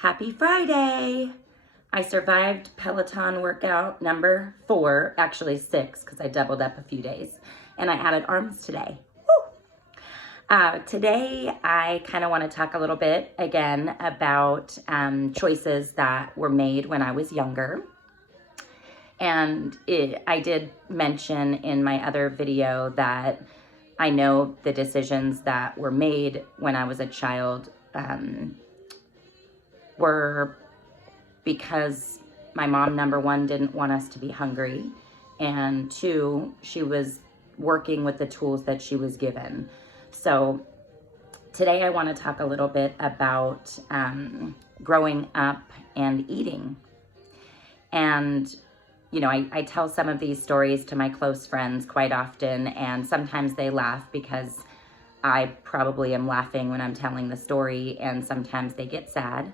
Happy Friday! I survived Peloton workout number 4, actually 6, because I doubled up a few days, and I added arms today. Today, I kind of want to talk a little bit again about choices that were made when I was younger. And I did mention in my other video that I know the decisions that were made when I was a child were because my mom, number one, didn't want us to be hungry, and two, she was working with the tools that she was given. So today I want to talk a little bit about growing up and eating. And you know, I tell some of these stories to my close friends quite often, and sometimes they laugh because I probably am laughing when I'm telling the story, and sometimes they get sad.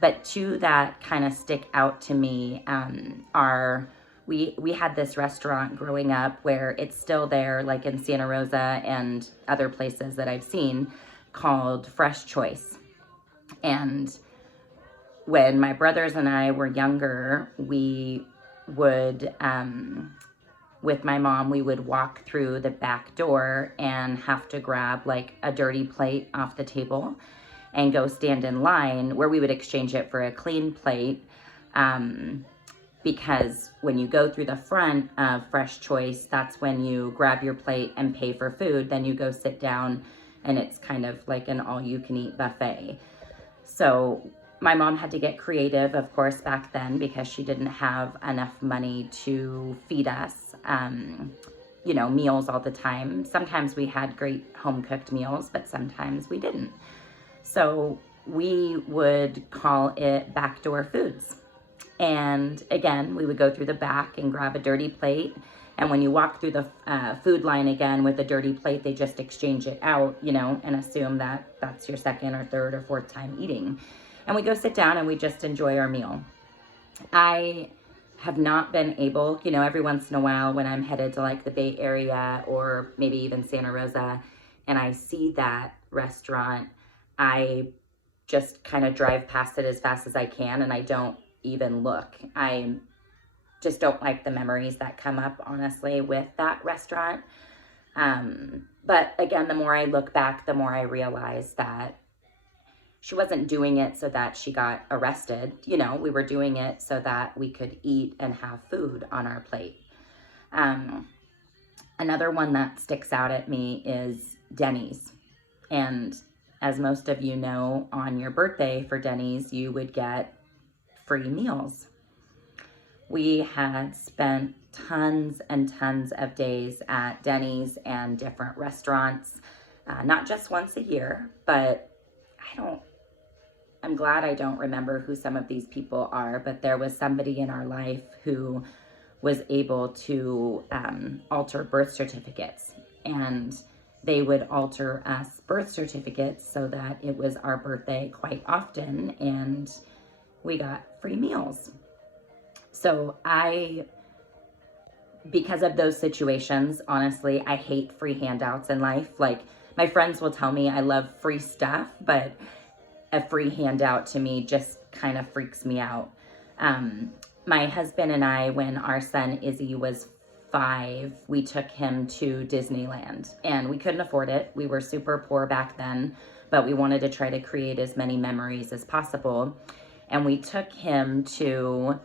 But two that kind of stick out to me are, we had this restaurant growing up where it's still there, like in Santa Rosa and other places that I've seen, called Fresh Choice. And when my brothers and I were younger, we would, with my mom, we would walk through the back door and have to grab like a dirty plate off the table and go stand in line where we would exchange it for a clean plate. Because when you go through the front of Fresh Choice, that's when you grab your plate and pay for food. Then you go sit down and it's kind of like an all-you-can-eat buffet. So my mom had to get creative, of course, back then because she didn't have enough money to feed us, you know, meals all the time. Sometimes we had great home-cooked meals, but sometimes we didn't. So we would call it backdoor foods. And again, we would go through the back and grab a dirty plate. And when you walk through the food line again with a dirty plate, they just exchange it out, you know, and assume that that's your second or third or fourth time eating. And we go sit down and we just enjoy our meal. I have not been able, you know, every once in a while when I'm headed to like the Bay Area or maybe even Santa Rosa and I see that restaurant, I just kind of drive past it as fast as I can and I don't even look. I just don't like the memories that come up, honestly, with that restaurant. But again, the more I look back, the more I realize that she wasn't doing it so that she got arrested. You know, we were doing it so that we could eat and have food on our plate. Another one that sticks out at me is Denny's. And as most of you know, on your birthday for Denny's, you would get free meals. We had spent tons and tons of days at Denny's and different restaurants, not just once a year, but I'm glad I don't remember who some of these people are, but there was somebody in our life who was able to alter birth certificates, and they would alter us birth certificates so that it was our birthday quite often, and we got free meals. So because of those situations, honestly, I hate free handouts in life. Like, my friends will tell me I love free stuff, but a free handout to me just kind of freaks me out. My husband and I, when our son Izzy was 5, we took him to Disneyland, and we couldn't afford it. We were super poor back then, but we wanted to try to create as many memories as possible. And we took him to,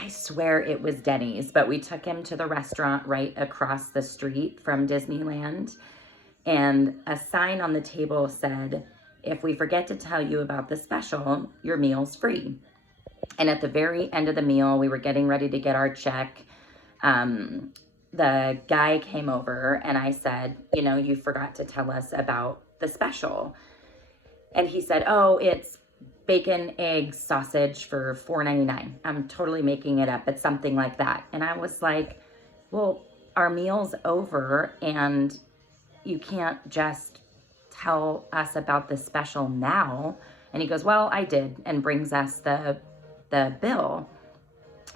I swear it was Denny's, but we took him to the restaurant right across the street from Disneyland. And a sign on the table said, "If we forget to tell you about the special, your meal's free." And at the very end of the meal, we were getting ready to get our check. The guy came over and I said, "You know, you forgot to tell us about the special." And he said, "Oh, it's bacon, eggs, sausage for $4.99. I'm totally making it up. It's something like that." And I was like, "Well, our meal's over and you can't just tell us about the special now." And he goes, "Well, I did," and brings us the bill.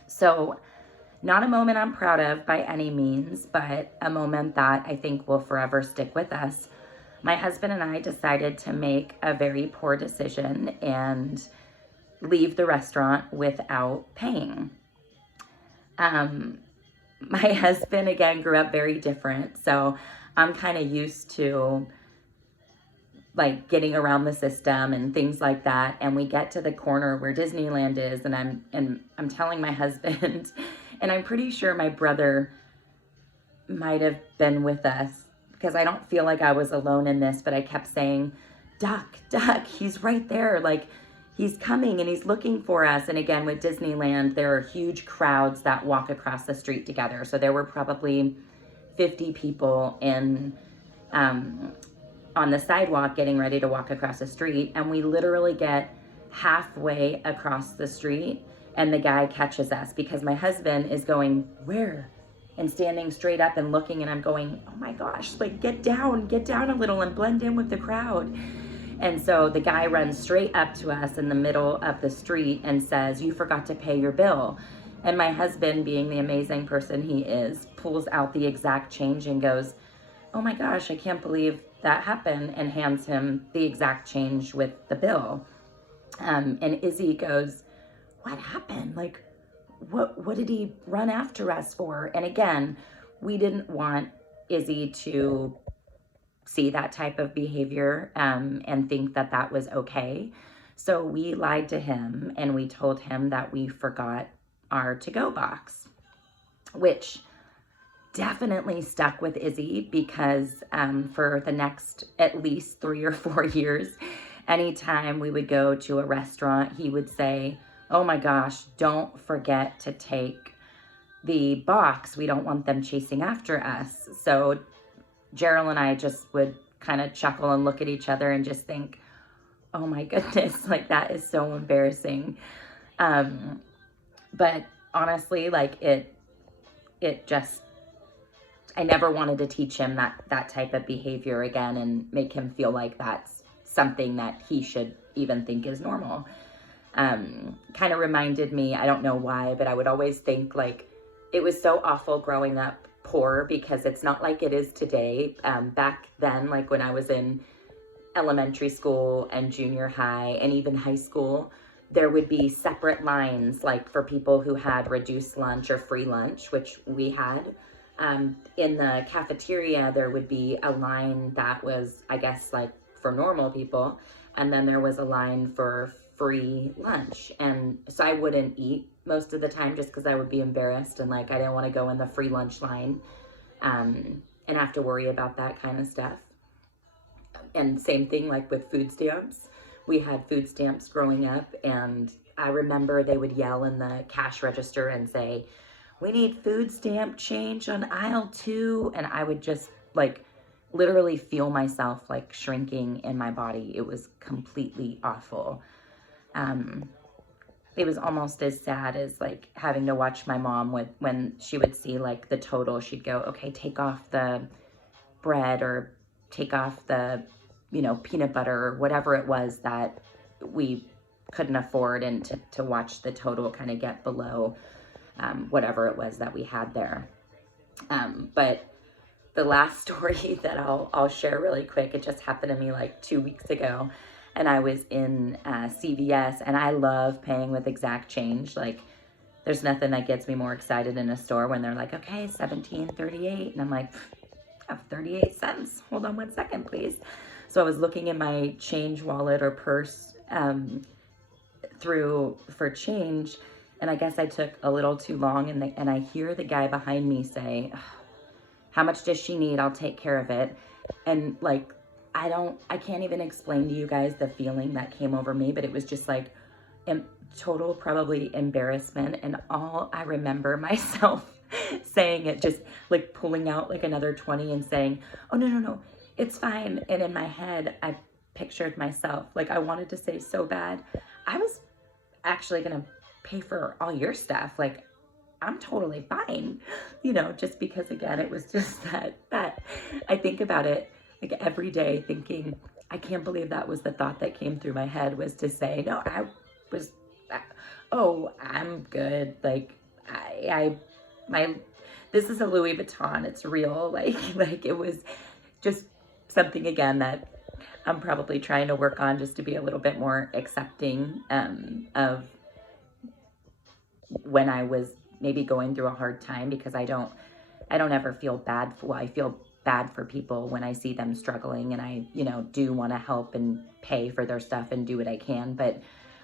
So not a moment I'm proud of by any means, but a moment that I think will forever stick with us. my husband and I decided to make a very poor decision and leave the restaurant without paying. My husband, again, grew up very different. So I'm kind of used to like getting around the system and things like that. And we get to the corner where Disneyland is, and I'm telling my husband, and I'm pretty sure my brother might have been with us because I don't feel like I was alone in this, but I kept saying, Duck, Duck, he's right there. Like, he's coming and he's looking for us. And again, with Disneyland, there are huge crowds that walk across the street together. So there were probably 50 people on the sidewalk getting ready to walk across the street. And we literally get halfway across the street and the guy catches us because my husband is going, where? And standing straight up and looking, and I'm going, oh my gosh, like get down a little and blend in with the crowd. And so the guy runs straight up to us in the middle of the street and says, you forgot to pay your bill. And my husband, being the amazing person he is, pulls out the exact change and goes, oh my gosh, I can't believe that happened, and hands him the exact change with the bill. And Izzy goes, what happened? Like, what did he run after us for? And again, we didn't want Izzy to see that type of behavior and think that that was okay. So we lied to him and we told him that we forgot our to-go box, which definitely stuck with Izzy because for the next at least 3 or 4 years, anytime we would go to a restaurant, he would say, oh my gosh, don't forget to take the box. We don't want them chasing after us. So Gerald and I just would kind of chuckle and look at each other and just think, oh my goodness, like that is so embarrassing. But honestly, like it just, I never wanted to teach him that type of behavior again and make him feel like that's something that he should even think is normal. Kind of reminded me, I don't know why, but I would always think like it was so awful growing up poor because it's not like it is today. Back then, like when I was in elementary school and junior high and even high school, there would be separate lines like for people who had reduced lunch or free lunch, which we had. In the cafeteria, there would be a line that was, I guess, like for normal people. And then there was a line for free lunch. And so I wouldn't eat most of the time just because I would be embarrassed and like I didn't want to go in the free lunch line and have to worry about that kind of stuff. And same thing like with food stamps. We had food stamps growing up, and I remember they would yell in the cash register and say, we need food stamp change on aisle 2. And I would just like literally feel myself like shrinking in my body. It was completely awful. It was almost as sad as like having to watch my mom when she would see like the total, she'd go, okay, take off the bread or take off the, peanut butter or whatever it was that we couldn't afford, and to watch the total kind of get below whatever it was that we had there. But the last story that I'll share really quick, it just happened to me like 2 weeks ago, and I was in CVS, and I love paying with exact change. Like, there's nothing that gets me more excited in a store when they're like, okay, $17.38, and I'm like, I have 38 cents. Hold on 1 second, please. So I was looking in my change wallet or purse for change, and I guess I took a little too long, and I hear the guy behind me say, how much does she need? I'll take care of it. And like, I can't even explain to you guys the feeling that came over me, but it was just like total probably embarrassment. And all I remember myself saying it, just like pulling out like another 20 and saying, oh, no, it's fine. And in my head, I pictured myself, like I wanted to say so bad, I was actually going to pay for all your stuff. Like, I'm totally fine, just because again, it was just that I think about it like every day thinking, I can't believe that was the thought that came through my head, was to say, no, I'm good. Like this is a Louis Vuitton. It's real. Like it was just something again that I'm probably trying to work on, just to be a little bit more accepting of when I was maybe going through a hard time, because I don't ever feel bad for, well, I feel bad for people when I see them struggling, and I, do want to help and pay for their stuff and do what I can, but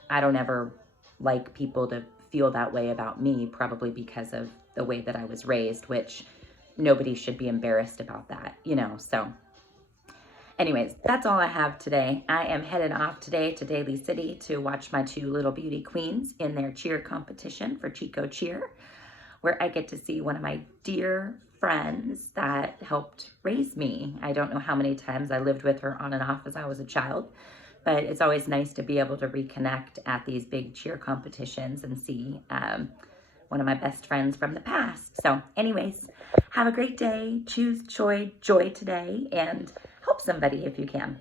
I don't ever like people to feel that way about me, probably because of the way that I was raised, which nobody should be embarrassed about that, so anyways, that's all I have today. I am headed off today to Daly City to watch my two little beauty queens in their cheer competition for Chico Cheer, where I get to see one of my dear friends that helped raise me. I don't know how many times I lived with her on and off as I was a child, but it's always nice to be able to reconnect at these big cheer competitions and see one of my best friends from the past. So anyways, have a great day. Choose joy today and help somebody if you can.